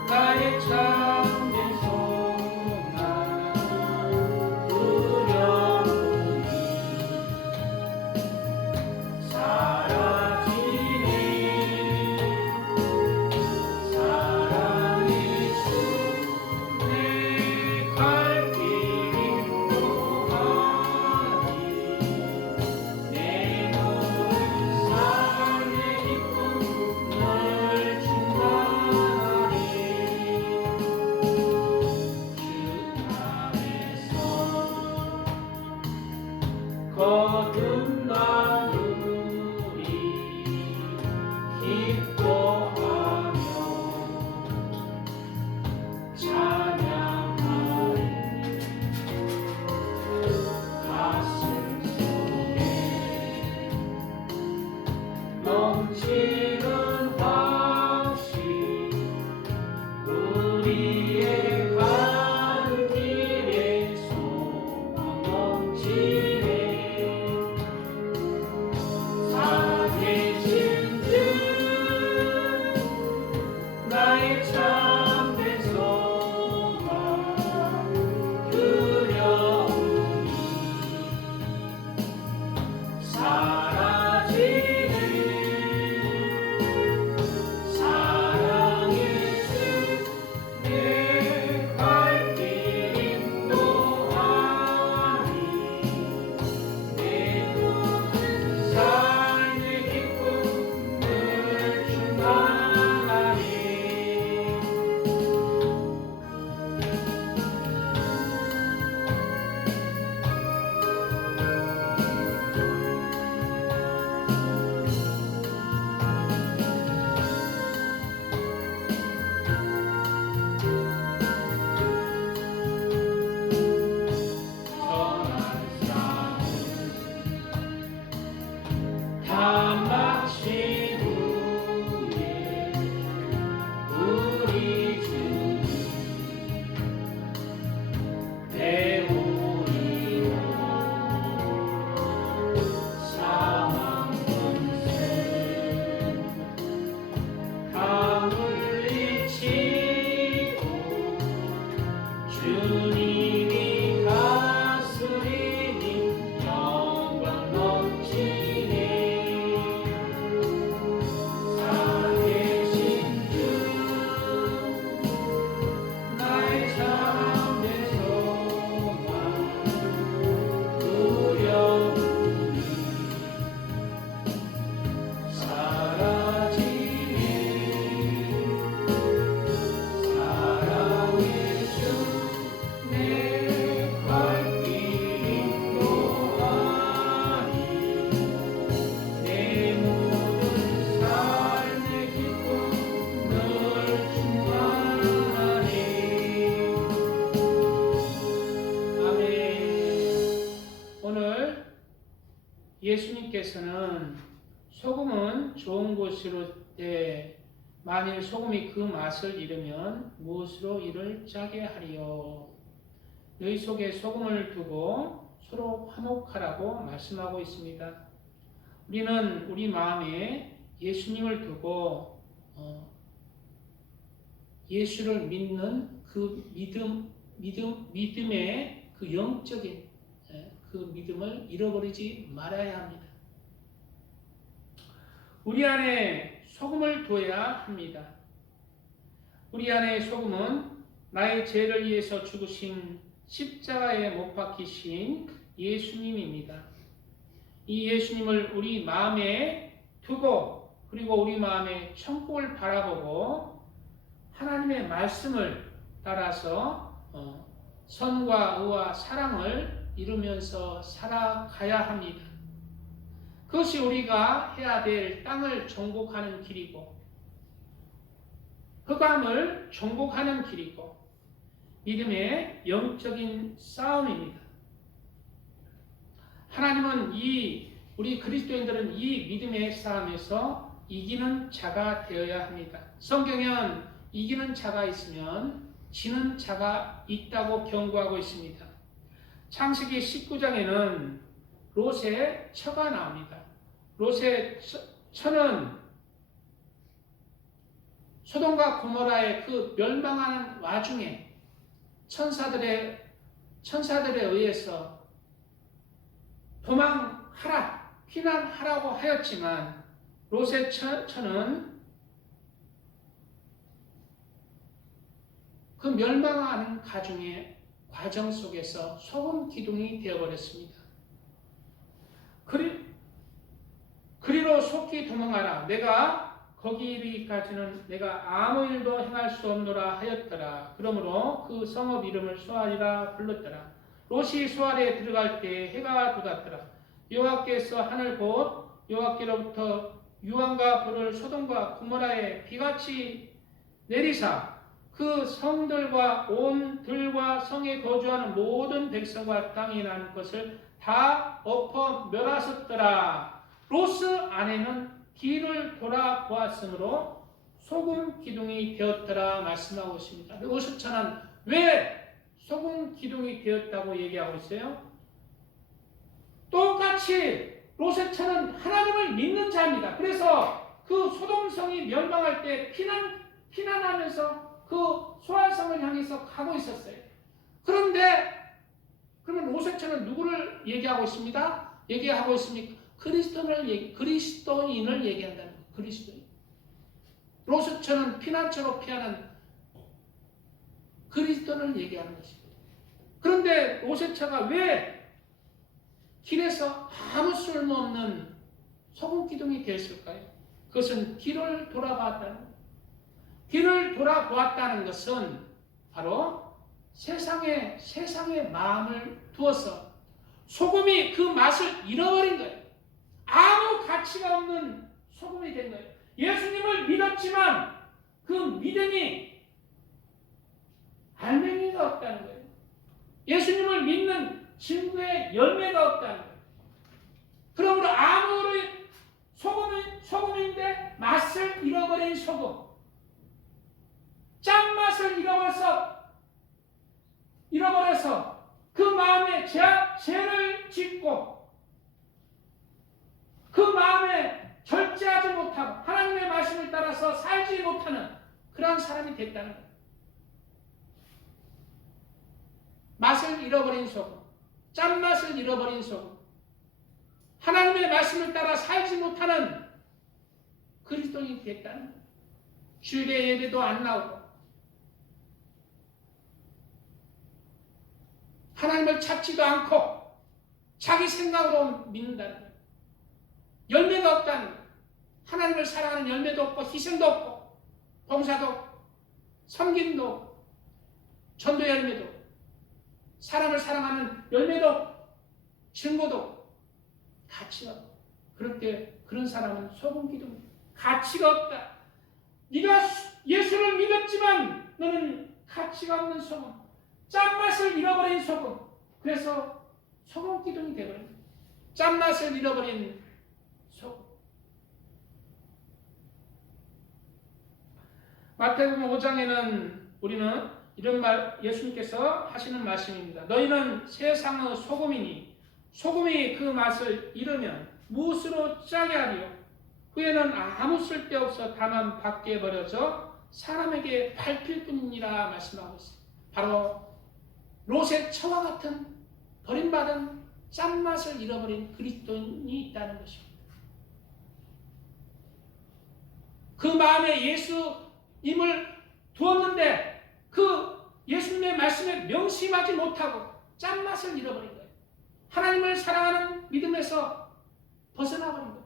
나의 참된 소망 두려움이 사라지네. 사랑의 주 내 갈 길이 또하니 내 모든 삶의 기쁨 늘 충만하리. 주 안에서 거듭나누리 기뻐하며 찬양하리. 가슴 속에 넘치는 확신 우리의 가는 길에 소망 넘치네. 살아계신 주 나의 참된 소망 두려움이 사라지네. 사랑의 주 내 갈 길이 또하니 내 모든 삶의 기쁨 늘 충만하리. 선한 싸움 다 마친 후에 우리 주님 배우리로 사망 권세 다 물리치고 주님이 다스리니 영광 넘치네. 살아계신 주 나의 참된 소망 두려움이 사라지네. 사랑의 주 내 갈 길이 또하니 내 모든 삶의 기쁨 늘 충만하리. 아멘. 오늘 예수님께서는 소금은 좋은 것으로 때 만일 소금이 그 맛을 잃으면 무엇으로 이를 짜게 하리요. 너희 속에 소금을 두고 서로 화목하라고 말씀하고 있습니다. 우리는 우리 마음에 예수님을 두고 예수를 믿는 그 믿음의 그 영적인 그 믿음을 잃어버리지 말아야 합니다. 우리 안에 소금을 둬야 합니다. 우리 안에 소금은 나의 죄를 위해서 죽으신 십자가에 못 박히신 예수님입니다. 이 예수님을 우리 마음에 두고 그리고 우리 마음에 천국을 바라보고 하나님의 말씀을 따라서 선과 의와 사랑을 이루면서 살아가야 합니다. 그것이 우리가 해야 될 땅을 정복하는 길이고 흑암을 정복하는 길이고 믿음의 영적인 싸움입니다. 하나님은 우리 그리스도인들은 이 믿음의 싸움에서 이기는 자가 되어야 합니다. 성경엔 이기는 자가 있으면 지는 자가 있다고 경고하고 있습니다. 창세기 19장에는 롯의 처가 나옵니다. 롯의 처는 소돔과 고모라의 그 멸망하는 와중에 천사들에 의해서 도망하라, 피난하라고 하였지만 롯의 처는 그 멸망하는 과정 속에서 소금 기둥이 되어버렸습니다. 그리로 속히 도망하라. 내가 거기 이르기까지는 내가 아무 일도 행할 수 없노라 하였더라. 그러므로 그 성읍 이름을 소알이라 불렀더라. 롯이 소알에 들어갈 때 해가 돋았더라. 여호와께서 하늘 곧 여호와께로부터 유황과 불을 소돔과 고모라에 비같이 내리사 그 성들과 온 들과 성에 거주하는 모든 백성과 땅에 난 것을 다 엎어 멸하셨더라. 롯스 안에는 길을 돌아보았으므로 소금 기둥이 되었더라 말씀하고 있습니다. 롯의 처는 왜 소금 기둥이 되었다고 얘기하고 있어요? 똑같이 롯의 처는 하나님을 믿는 자입니다. 그래서 그 소돔성이 멸망할 때 피난하면서 그 소알성을 향해서 가고 있었어요. 그런데 그러면 롯의 처는 누구를 얘기하고 있습니다? 얘기하고 있습니까? 그리스도인을 얘기한다는 거예요. 그리스도인. 롯의 처는 피난처로 피하는 그리스도인을 얘기하는 것입니다. 그런데 롯의 처가 왜 길에서 아무 쓸모없는 소금 기둥이 되었을까요? 그것은 길을 돌아보았다는 거예요. 길을 돌아보았다는 것은 바로 세상에 마음을 두어서 소금이 그 맛을 잃어버린 거예요. 아무 가치가 없는 소금이 된 거예요. 예수님을 믿었지만 그 믿음이 알맹이가 없다는 거예요. 예수님을 믿는 증거의 열매가 없다는 거예요. 그러므로 아무리 소금인데 맛을 잃어버린 소금, 짠맛을 잃어버려서 그 마음에 죄를 짓고 그 마음에 절제하지 못하고 하나님의 말씀을 따라서 살지 못하는 그런 사람이 됐다는 거예요. 맛을 잃어버린 소금, 짠맛을 잃어버린 소금, 하나님의 말씀을 따라 살지 못하는 그리스도인이 됐다는 거예요. 주일에 예배도 안 나오고 하나님을 찾지도 않고 자기 생각으로 믿는다는 거예요. 열매가 없다는 거예요. 하나님을 사랑하는 열매도 없고 희생도 없고 봉사도 없고 섬김도 없고 전도 열매도 없고 사람을 사랑하는 열매도 없고 증거도 없고 가치가 없고 그런 사람은 소금 기둥 가치가 없다. 네가 예수를 믿었지만 너는 가치가 없는 소금, 짠맛을 잃어버린 소금. 그래서 소금 기둥이 되어버린 거예요. 짠맛을 잃어버린 소금. 마태복음 5장에는 우리는 이런 말 예수님께서 하시는 말씀입니다. 너희는 세상의 소금이니 소금이 그 맛을 잃으면 무엇으로 짜게 하리요? 후에는 아무 쓸데없어 다만 밖에 버려져 사람에게 밟힐 뿐이니라 말씀하고 있습니다. 바로 롯의 처와 같은 버림받은 짠맛을 잃어버린 그리스도인이 있다는 것입니다. 그 마음에 예수님을 두었는데 그 예수님의 말씀에 명심하지 못하고 짠맛을 잃어버린 거예요. 하나님을 사랑하는 믿음에서 벗어나버린 거예요.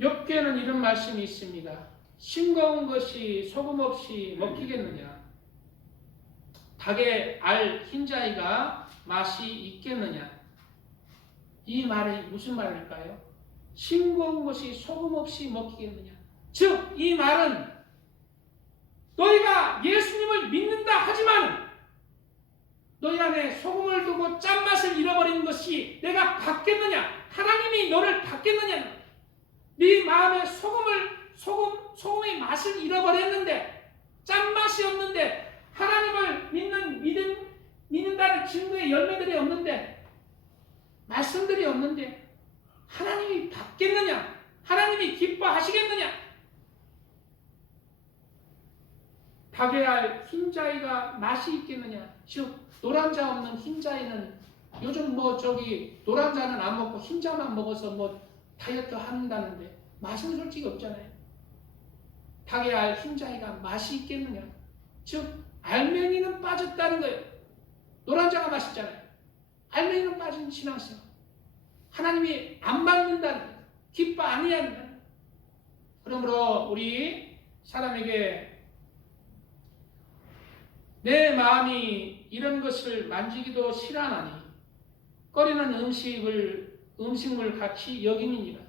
욥기에는 이런 말씀이 있습니다. 싱거운 것이 소금 없이 먹히겠느냐? 닭의 알 흰자위가 맛이 있겠느냐? 이 말이 무슨 말일까요? 싱거운 것이 소금 없이 먹히겠느냐? 즉, 이 말은 너희가 예수님을 믿는다 하지만 너희 안에 소금을 두고 짠맛을 잃어버린 것이 내가 받겠느냐? 하나님이 너를 받겠느냐? 네 마음에 소금의 맛을 잃어버렸는데, 짠맛이 없는데, 하나님을 믿는다는 증거의 열매들이 없는데, 말씀들이 없는데, 하나님이 받겠느냐? 하나님이 기뻐하시겠느냐? 닭의 알 흰자위가 맛이 있겠느냐? 즉, 노란자 없는 흰자위는 요즘 노란자는 안 먹고 흰자만 먹어서 다이어트 한다는데 맛은 솔직히 없잖아요. 닭의 알 흰자위가 맛이 있겠느냐? 즉, 알맹이는 빠졌다는 거예요. 노란자가 맛있잖아요. 알맹이는 빠진 신앙생활. 하나님이 안 받는다는 거예요. 기뻐 아니한다는 거예요. 그러므로 우리 사람에게 내 마음이 이런 것을 만지기도 싫어하나니 꺼리는 음식물 같이 여기느니라.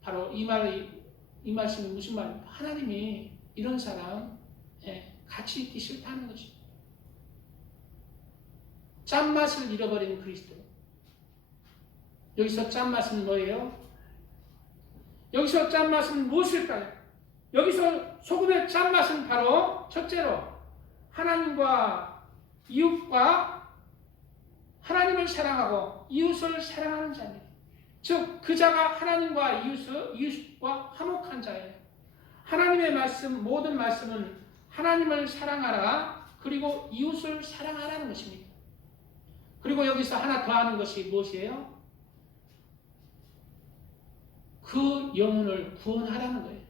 바로 이 말씀이 무슨 말입니까? 하나님이 이런 사람 같이 있기 싫다는 것입니다. 짠맛을 잃어버린 그리스도. 여기서 짠맛은 뭐예요? 여기서 짠맛은 무엇일까요? 여기서 소금의 짠맛은 바로 첫째로 하나님과 이웃과 하나님을 사랑하고 이웃을 사랑하는 자입니다. 즉, 그 자가 하나님과 이웃과 화목한 자예요. 하나님의 말씀, 모든 말씀은 하나님을 사랑하라, 그리고 이웃을 사랑하라는 것입니다. 그리고 여기서 하나 더 하는 것이 무엇이에요? 그 영혼을 구원하라는 거예요.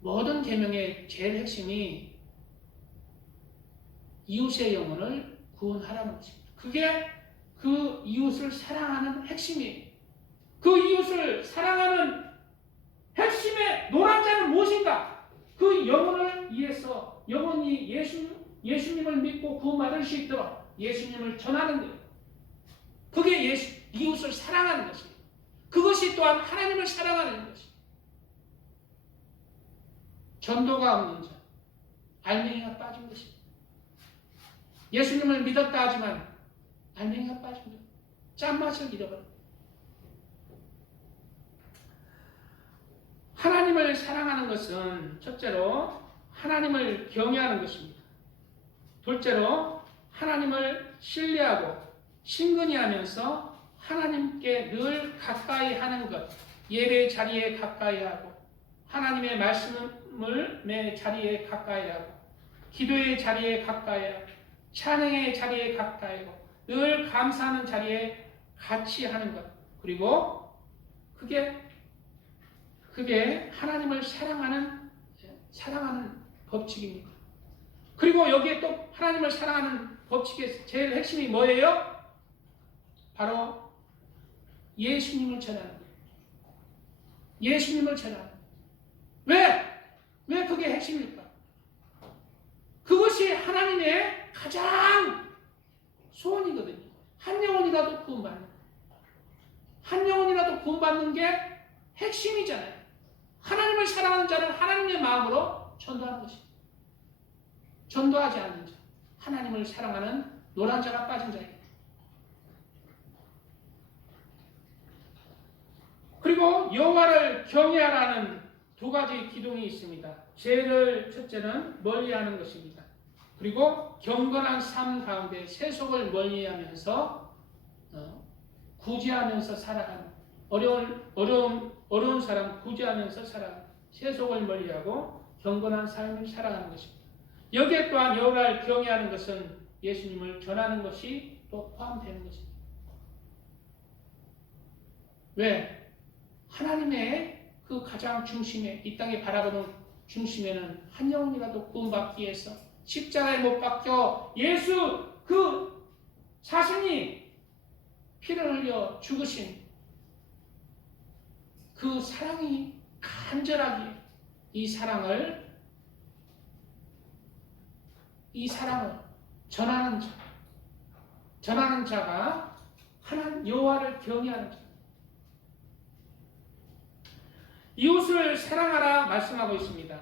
모든 계명의 제일 핵심이 이웃의 영혼을 구원하라는 것입니다. 그게 그 이웃을 사랑하는 핵심이에요. 그 이웃을 사랑하는 핵심의 노란자는 무엇인가? 그 영혼을 위해서 영혼이 예수님을 믿고 구원받을 수 있도록 예수님을 전하는 거예요. 그게 이웃을 사랑하는 것이에요. 그것이 또한 하나님을 사랑하는 것이에요. 전도가 없는 자, 알맹이가 빠진 것입니다. 예수님을 믿었다 하지만 알맹이가 빠진 거예요. 짠맛을 잃어버립니다. 하나님을 사랑하는 것은 첫째로 하나님을 경외하는 것입니다. 둘째로 하나님을 신뢰하고 신근히 하면서 하나님께 늘 가까이 하는 것, 예배의 자리에 가까이 하고 하나님의 말씀을 내 자리에 가까이 하고 기도의 자리에 가까이 하고 찬양의 자리에 가까이 하고 늘 감사하는 자리에 같이 하는 것. 그리고 그게 하나님을 사랑하는 법칙입니다. 그리고 여기에 또 하나님을 사랑하는 법칙의 제일 핵심이 뭐예요? 바로 예수님을 전하는 거예요. 예수님을 전하는 거예요. 왜 그게 핵심입니까? 그것이 하나님의 가장 소원이거든요. 한 영혼이라도 구원받는 거예요. 한 영혼이라도 구원받는 게 핵심이잖아요. 하나님을 사랑하는 자는 하나님의 마음으로 전도하는 것입니다. 전도하지 않는 자, 하나님을 사랑하는 노란 자가 빠진 자예요. 그리고 여호와를 경외하라는 두 가지 기둥이 있습니다. 죄를 첫째는 멀리하는 것입니다. 그리고 경건한 삶 가운데 세속을 멀리하면서 구제하면서 살아가는 어려운 사람 구제하면서 살아가는 세속을 멀리하고 경건한 삶을 살아가는 것입니다. 여기에 또한 여호와를 경외하는 것은 예수님을 전하는 것이 또 포함되는 것입니다. 왜? 하나님의 그 가장 중심에, 이 땅에 바라보는 중심에는 한 영혼이라도 구원받기 위해서 십자가에 못 박혀 예수 그 자신이 피를 흘려 죽으신 그 사랑이 간절하게 이 사랑을 전하는 자가 하나님 여호와를 경외하는 자. 이웃을 사랑하라 말씀하고 있습니다.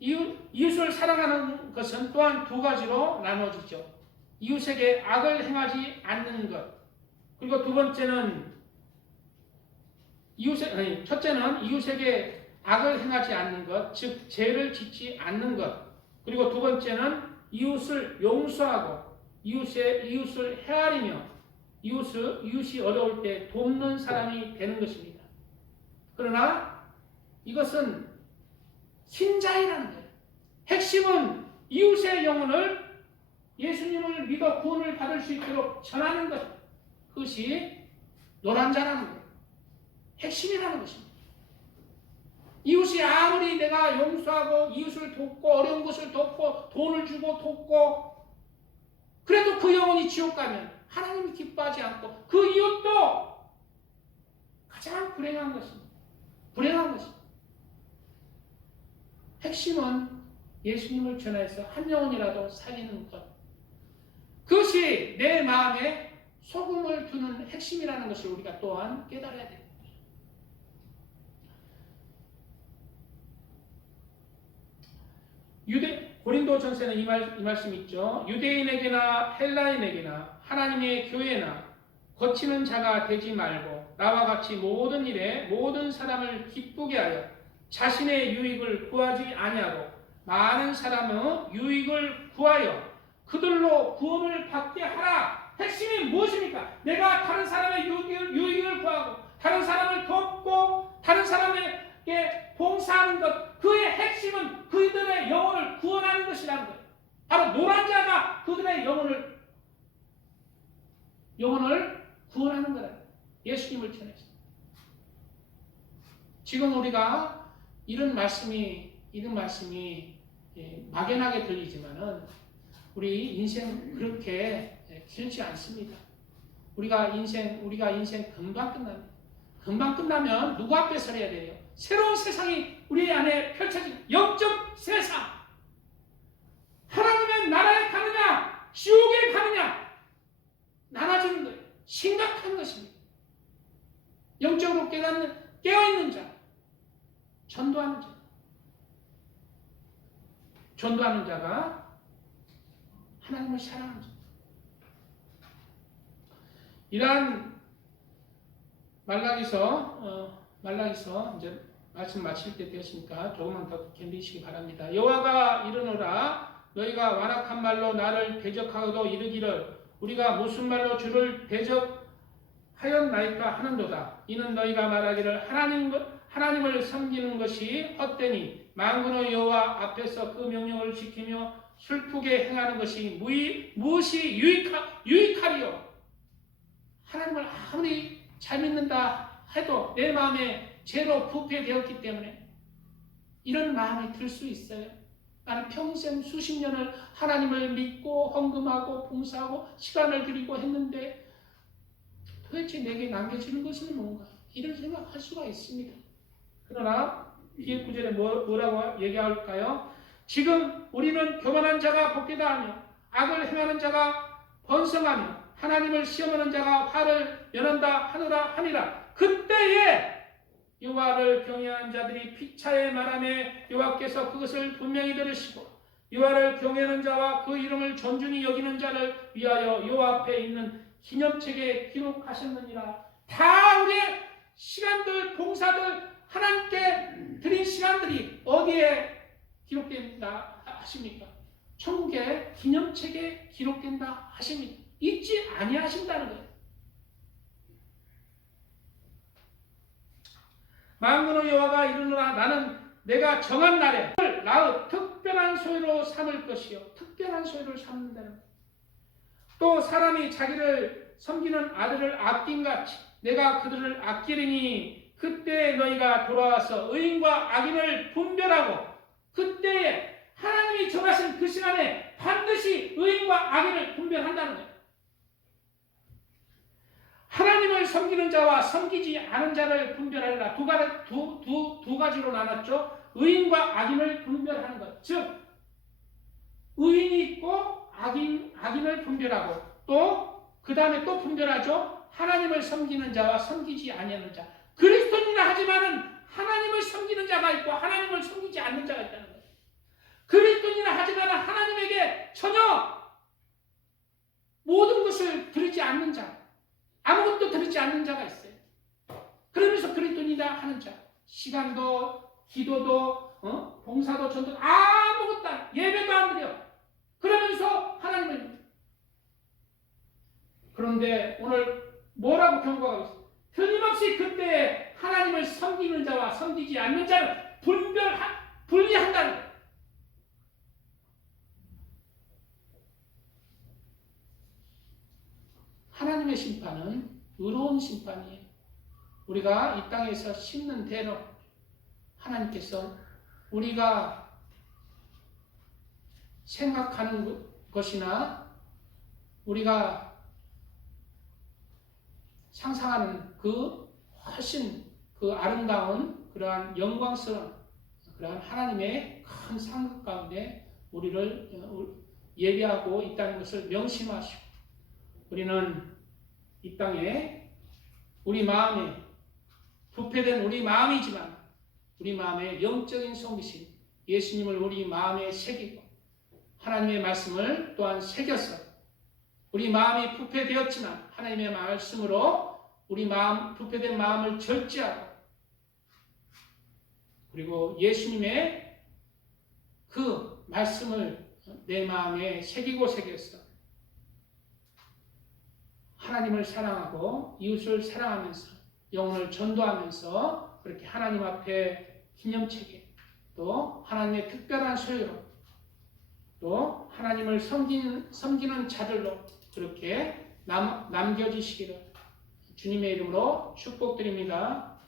이웃을 사랑하는 것은 또한 두 가지로 나눠지죠. 이웃에게 악을 행하지 않는 것. 그리고 두 번째는 첫째는 이웃에게 악을 행하지 않는 것, 즉 죄를 짓지 않는 것. 그리고 두 번째는 이웃을 용서하고 이웃을 헤아리며 이웃이 어려울 때 돕는 사람이 되는 것입니다. 그러나 이것은 신자이라는 거예요. 핵심은 이웃의 영혼을 예수님을 믿어 구원을 받을 수 있도록 전하는 것. 그것이 노란자라는 거예요. 핵심이라는 것입니다. 이웃이 아무리 내가 용서하고 이웃을 돕고 어려운 것을 돕고 돈을 주고 돕고 그래도 그 영혼이 지옥 가면 하나님이 기뻐하지 않고 그 이웃도 가장 불행한 것입니다. 불행한 것입니다. 핵심은 예수님을 전해서 한 영혼이라도 살리는 것. 그것이 내 마음에 소금을 두는 핵심이라는 것을 우리가 또한 깨달아야 됩니다. 고린도전서에는 이 말씀이 있죠. 유대인에게나 헬라인에게나 하나님의 교회나 거치는 자가 되지 말고 나와 같이 모든 일에 모든 사람을 기쁘게 하여 자신의 유익을 구하지 아니하고 많은 사람의 유익을 구하여 그들로 구원을 받게 하라. 핵심이 무엇입니까? 내가 다른 사람의 유익을 구하고 다른 사람을 돕고 다른 사람에게 봉사하는 것, 그의 핵심은 그들의 영혼을 구원하는 것이라는 거예요. 바로 노란 자가 그들의 영혼을 구원하는 거라. 예수님을 전해서. 지금 우리가 이런 말씀이 막연하게 들리지만은 우리 인생 그렇게 길지 않습니다. 우리가 인생 금방 끝납니다. 금방 끝나면 누구 앞에 서야 돼요? 새로운 세상이 우리 안에 펼쳐진 영적 세상. 하나님의 나라에 가느냐 지옥에 가느냐 나눠지는 거예요. 심각한 것입니다. 영적으로 깨어있는 자, 전도하는 자가 하나님을 사랑하는 자. 이러한 말라기서 이제 말씀 마칠 때 되었으니까 조금만 더 견디시기 바랍니다. 여호와가 이르노라 너희가 완악한 말로 나를 대적하고도 이르기를 우리가 무슨 말로 주를 대적하였나이까 하는도다. 이는 너희가 말하기를 하나님을 섬기는 것이 헛되니 만군의 여호와 앞에서 그 명령을 지키며 슬프게 행하는 것이 무엇이 유익하리요. 하나님을 아무리 잘 믿는다 해도 내 마음에 죄로 부패되었기 때문에 이런 마음이 들 수 있어요. 나는 평생 수십 년을 하나님을 믿고 헌금하고 봉사하고 시간을 들이고 했는데 도대체 내게 남겨지는 것은 뭔가? 이런 생각할 수가 있습니다. 그러나 뒤에 구절에 뭐라고 얘기할까요? 지금 우리는 교만한 자가 복되다 하며 악을 행하는 자가 번성하며 하나님을 시험하는 자가 화를 연한다 하노라 하니라. 그때에 여호와를 경외하는 자들이 피차에 말하며 여호와께서 그것을 분명히 들으시고 여호와를 경외하는 자와 그 이름을 존중히 여기는 자를 위하여 여호와 앞에 있는 기념책에 기록하셨느니라. 다 우리의 시간들, 봉사들, 하나님께 드린 시간들이 어디에 기록된다 하십니까? 천국의 기념책에 기록된다 하십니까? 잊지 아니하신다는 거예요. 만군의 여호와가 이르노라 나는 내가 정한 날에 나의 특별한 소유로 삼을 것이요. 특별한 소유를 삼는다는 거예요. 또 사람이 자기를 섬기는 아들을 아낀같이 내가 그들을 아끼리니 그때 너희가 돌아와서 의인과 악인을 분별하고 그때에 하나님이 정하신 그 시간에 반드시 의인과 악인을 분별한다는 거예요. 하나님을 섬기는 자와 섬기지 않은 자를 분별하라. 두 가지로 나눴죠. 의인과 악인을 분별하는 것. 즉 의인이 있고 악인을 분별하고 또 그 다음에 또 분별하죠. 하나님을 섬기는 자와 섬기지 아니하는 자. 그리스도인이라 하지만은 하나님을 섬기는 자가 있고 하나님을 섬기지 않는 자가 있다는 거예요. 그리스도인이라 하지만은 하나님에게 전혀 모든 것을 드리지 않는 자, 아무것도 드리지 않는 자가 있어요. 그러면서 그리스도인이라 하는 자, 시간도 기도도 봉사도 전도 아무것도 예배도 안 드려. 그러면서 하나님을 그런데 오늘 뭐라고 경고하고 있어요? 틀림없이 그때 하나님을 섬기는 자와 섬기지 않는 자를 분리한다는 거예요. 하나님의 심판은 의로운 심판이에요. 우리가 이 땅에서 심는 대로 하나님께서 우리가 생각하는 것이나 우리가 상상하는 그 훨씬 그 아름다운 그러한 영광스러운 그러한 하나님의 큰 상급 가운데 우리를 예비하고 있다는 것을 명심하시고 우리는 이 땅에 우리 마음에 부패된 우리 마음이지만 우리 마음에 영적인 성기신 예수님을 우리 마음에 새기고 하나님의 말씀을 또한 새겨서 우리 마음이 부패되었지만 하나님의 말씀으로 우리 마음 부패된 마음을 절제하고 그리고 예수님의 그 말씀을 내 마음에 새기고 새겼어. 하나님을 사랑하고 이웃을 사랑하면서 영혼을 전도하면서 그렇게 하나님 앞에 기념체계 또 하나님의 특별한 소유로 또 하나님을 섬기는 자들로 그렇게 남겨지시기를 주님의 이름으로 축복드립니다.